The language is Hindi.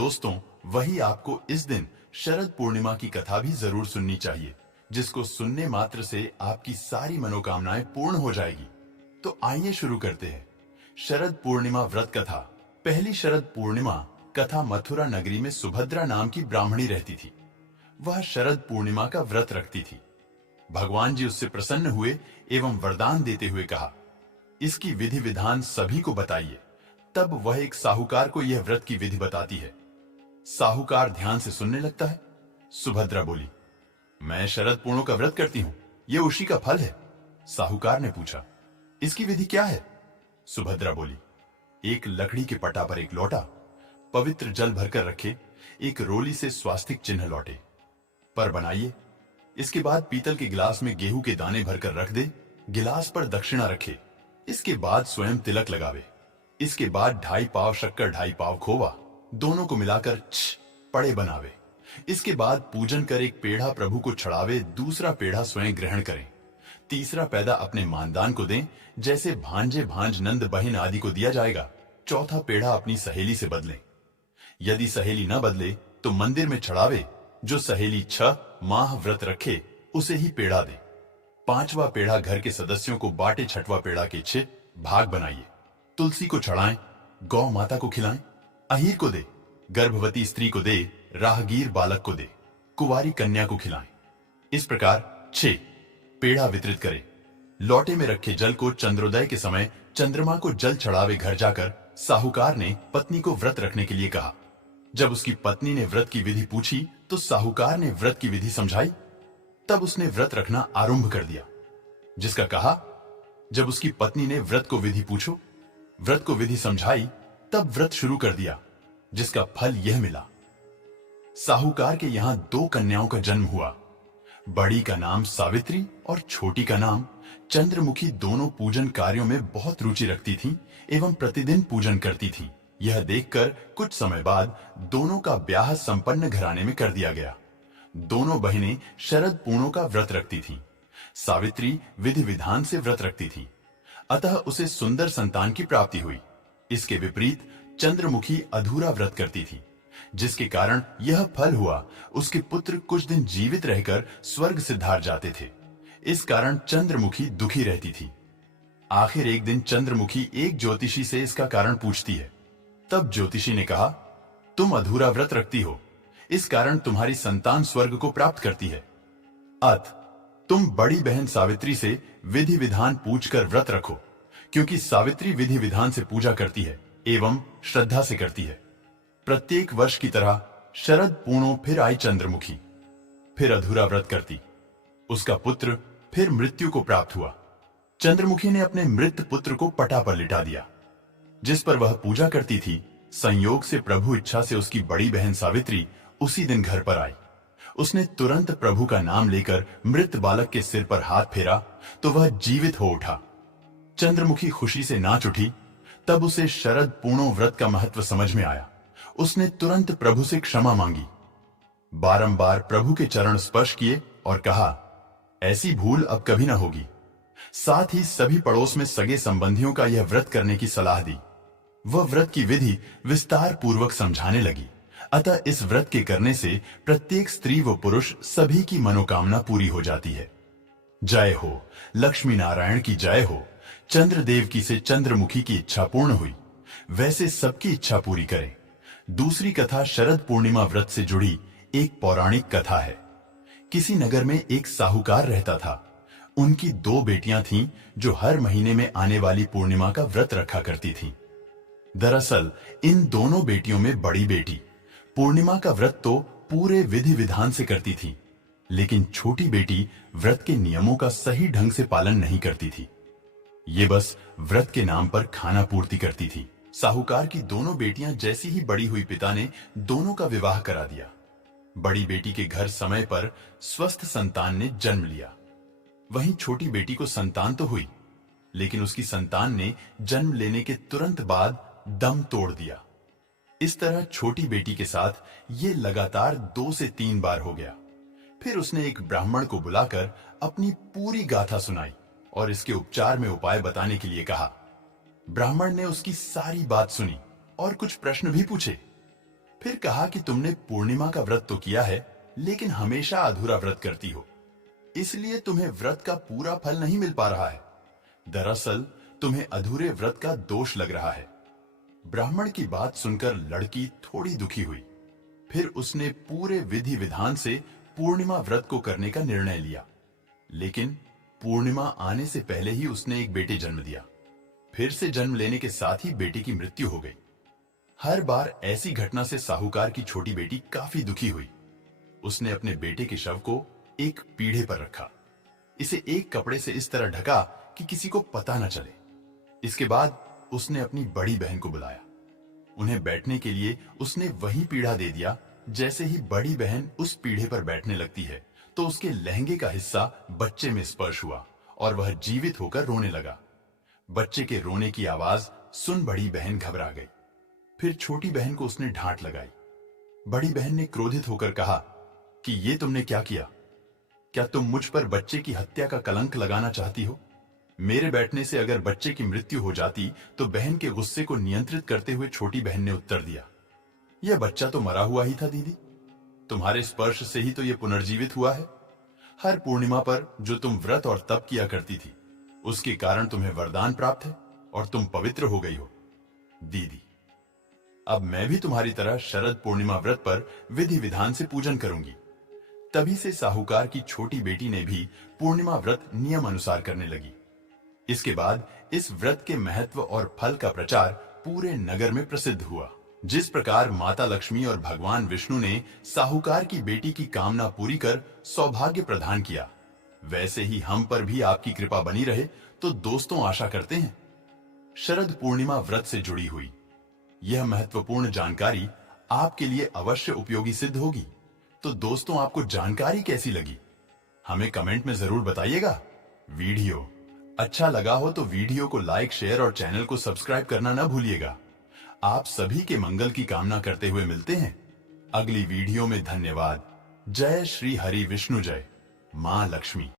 दोस्तों, वही आपको इस दिन शरद पूर्णिमा की कथा भी जरूर सुननी चाहिए, जिसको सुनने मात्र से आपकी सारी मनोकामनाएं पूर्ण हो जाएगी। तो आइए शुरू करते हैं शरद पूर्णिमा व्रत कथा। पहली शरद पूर्णिमा कथा मथुरा नगरी में सुभद्रा नाम की ब्राह्मणी रहती थी। वह शरद पूर्णिमा का व्रत रखती थी। भगवान जी उससे प्रसन्न हुए एवं वरदान देते हुए कहा, इसकी विधि विधान सभी को बताइए। तब वह एक साहूकार को यह व्रत की विधि बताती है। साहूकार ध्यान से सुनने लगता है। सुभद्रा बोली, मैं शरद पूर्णो का व्रत करती हूं, यह उसी का फल है। साहूकार ने पूछा, इसकी विधि क्या है? सुभद्रा बोली, एक लकड़ी के पटा पर एक लोटा, पवित्र जल भरकर रखे, एक रोली से स्वास्तिक चिन्ह लौटे पर बनाइए। इसके बाद पीतल के गिलास में गेहूं के दाने भरकर रख दे, गिलास पर दक्षिणा रखे। इसके बाद स्वयं तिलक लगावे। इसके बाद 2.5 पाव शक्कर 2.5 पाव खोवा, दोनों को मिलाकर पड़े बनावे। इसके बाद पूजन कर एक पेढ़ा प्रभु को चढ़ावे, दूसरा पेढ़ा स्वयं ग्रहण करें, तीसरा पैदा अपने मानदान को दें, जैसे भांजे भांज नंद बहन आदि को दिया जाएगा। चौथा पेढ़ा अपनी सहेली से बदलें। यदि सहेली न बदले तो मंदिर में चढ़ावे। जो सहेली 6 माह व्रत रखे उसे ही पेढ़ा दे। 5वां पेढ़ा घर के सदस्यों को बांटे। 6वां पेढ़ा के 6 भाग बनाइए। तुलसी को चढ़ाएं, गौ माता को खिलाएं, अहीर को दे, गर्भवती स्त्री को दे, राहगीर बालक को दे, कुंवारी कन्या को खिलाएं। इस प्रकार 6 पेढ़ा वितरित करें। लौटे में रखे जल को चंद्रोदय के समय चंद्रमा को जल चढ़ावे। घर जाकर साहूकार ने पत्नी को व्रत रखने के लिए कहा। जब उसकी पत्नी ने व्रत की विधि पूछी तो साहूकार ने व्रत की विधि समझाई। तब उसने व्रत रखना आरंभ कर दिया, जिसका कहा। जब उसकी पत्नी ने व्रत को विधि समझाई, तब व्रत शुरू कर दिया, जिसका फल यह मिला। साहूकार के यहां 2 कन्याओं का जन्म हुआ। बड़ी का नाम सावित्री और छोटी का नाम चंद्रमुखी। दोनों पूजन कार्यों में बहुत रुचि रखती थीं एवं प्रतिदिन पूजन करती थीं। यह देखकर कुछ समय बाद दोनों का ब्याह संपन्न घराने में कर दिया गया। दोनों बहनें शरद पूर्णो का व्रत रखती थीं। सावित्री विधि विधान से व्रत रखती थी, अतः उसे सुंदर संतान की प्राप्ति हुई। इसके विपरीत चंद्रमुखी अधूरा व्रत करती थी, जिसके कारण यह फल हुआ। उसके पुत्र कुछ दिन जीवित रहकर स्वर्ग सिधार जाते थे। इस कारण चंद्रमुखी दुखी रहती थी। आखिर एक दिन चंद्रमुखी एक ज्योतिषी से इसका कारण पूछती है। तब ज्योतिषी ने कहा, तुम अधूरा व्रत रखती हो, इस कारण तुम्हारी संतान स्वर्ग को प्राप्त करती है। अत तुम बड़ी बहन सावित्री से विधि विधान पूछकर व्रत रखो, क्योंकि सावित्री विधि विधान से पूजा करती है एवं श्रद्धा से करती है। प्रत्येक वर्ष की तरह शरद पूर्णो फिर आई चंद्रमुखी, फिर अधूरा व्रत करती। उसका पुत्र फिर मृत्यु को प्राप्त हुआ। चंद्रमुखी ने अपने मृत पुत्र को पटा पर लिटा दिया, जिस पर वह पूजा करती थी। संयोग से प्रभु इच्छा से उसकी बड़ी बहन सावित्री उसी दिन घर पर आई। उसने तुरंत प्रभु का नाम लेकर मृत बालक के सिर पर हाथ फेरा तो वह जीवित हो उठा। चंद्रमुखी खुशी से नाच उठी। तब उसे शरद पूर्णो व्रत का महत्व समझ में आया। उसने तुरंत प्रभु से क्षमा मांगी, बारंबार प्रभु के चरण स्पर्श किए और कहा, ऐसी भूल अब कभी ना होगी। साथ ही सभी पड़ोस में सगे संबंधियों का यह व्रत करने की सलाह दी। वह व्रत की विधि विस्तार पूर्वक समझाने लगी। अतः इस व्रत के करने से प्रत्येक स्त्री व पुरुष सभी की मनोकामना पूरी हो जाती है। जय हो, लक्ष्मी नारायण की जय हो। चंद्रदेव की से चंद्रमुखी की इच्छा पूर्ण हुई, वैसे सबकी इच्छा पूरी करें। दूसरी कथा शरद पूर्णिमा व्रत से जुड़ी एक पौराणिक कथा है। किसी नगर में एक साहूकार रहता था। उनकी 2 बेटियां थीं, जो हर महीने में आने वाली पूर्णिमा का व्रत रखा करती थीं। दरअसल इन दोनों बेटियों में बड़ी बेटी पूर्णिमा का व्रत तो पूरे विधि विधान से करती थी, लेकिन छोटी बेटी व्रत के नियमों का सही ढंग से पालन नहीं करती थी। ये बस व्रत के नाम पर खाना पूर्ति करती थी। साहूकार की दोनों बेटियां जैसी ही बड़ी हुई, पिता ने दोनों का विवाह करा दिया। बड़ी बेटी के घर समय पर स्वस्थ संतान ने जन्म लिया। वहीं छोटी बेटी को संतान तो हुई, लेकिन उसकी संतान ने जन्म लेने के तुरंत बाद दम तोड़ दिया। इस तरह छोटी बेटी के साथ ये लगातार 2 से 3 बार हो गया। फिर उसने एक ब्राह्मण को बुलाकर अपनी पूरी गाथा सुनाई और इसके उपचार में उपाय बताने के लिए कहा। ब्राह्मण ने उसकी सारी बात सुनी और कुछ प्रश्न भी पूछे। फिर कहा कि तुमने पूर्णिमा का व्रत तो किया है, लेकिन हमेशा अधूरा व्रत करती हो, इसलिए तुम्हें व्रत का पूरा फल नहीं मिल पा रहा है। दरअसल तुम्हें अधूरे व्रत का दोष लग रहा है। ब्राह्मण की बात सुनकर लड़की थोड़ी दुखी हुई। फिर उसने पूरे विधि विधान से पूर्णिमा व्रत को करने का निर्णय लिया, लेकिन पूर्णिमा आने से पहले ही उसने एक बेटे जन्म दिया। फिर से जन्म लेने के साथ ही बेटे की मृत्यु हो गई। हर बार ऐसी घटना से साहूकार की छोटी बेटी काफी दुखी हुई। उसने अपने बेटे के शव को एक पीढ़े पर रखा, इसे एक कपड़े से इस तरह ढका कि किसी को पता न चले। इसके बाद उसने अपनी बड़ी बहन को बुलाया। उन्हें बैठने के लिए उसने वही पीढ़ा दे दिया। जैसे ही बड़ी बहन उस पीढ़े पर बैठने लगती है तो उसके लहंगे का हिस्सा बच्चे में स्पर्श हुआ और वह जीवित होकर रोने लगा। बच्चे के रोने की आवाज सुन बड़ी बहन घबरा गई। फिर छोटी बहन को उसने डांट लगाई। बड़ी बहन ने क्रोधित होकर कहा कि ये तुमने क्या किया? क्या तुम मुझ पर बच्चे की हत्या का कलंक लगाना चाहती हो? मेरे बैठने से अगर बच्चे की मृत्यु हो जाती तो बहन के गुस्से को नियंत्रित करते हुए छोटी बहन ने उत्तर दिया, यह बच्चा तो मरा हुआ ही था दीदी, तुम्हारे स्पर्श से ही तो यह पुनर्जीवित हुआ है। हर पूर्णिमा पर जो तुम व्रत और तप किया करती थी, उसके कारण तुम्हें वरदान प्राप्त है और तुम पवित्र हो गई हो। दीदी, अब मैं भी तुम्हारी तरह शरद पूर्णिमा व्रत पर विधि विधान से पूजन करूंगी। तभी से साहूकार की छोटी बेटी ने भी पूर्णिमा व्रत नियम अनुसार करने लगी। इसके बाद इस व्रत के महत्व और फल का प्रचार पूरे नगर में प्रसिद्ध हुआ। जिस प्रकार माता लक्ष्मी और भगवान विष्णु ने साहूकार की बेटी की कामना पूरी कर सौभाग्य प्रदान किया, वैसे ही हम पर भी आपकी कृपा बनी रहे तो दोस्तों आशा करते हैं। शरद पूर्णिमा व्रत से जुड़ी हुई यह महत्वपूर्ण जानकारी आपके लिए अवश्य उपयोगी सिद्ध होगी। तो दोस्तों, आपको जानकारी कैसी लगी हमें कमेंट में जरूर बताइएगा। वीडियो अच्छा लगा हो तो वीडियो को लाइक, शेयर और चैनल को सब्सक्राइब करना ना भूलिएगा। आप सभी के मंगल की कामना करते हुए मिलते हैं अगली वीडियो में। धन्यवाद। जय श्री हरि विष्णु, जय मां लक्ष्मी।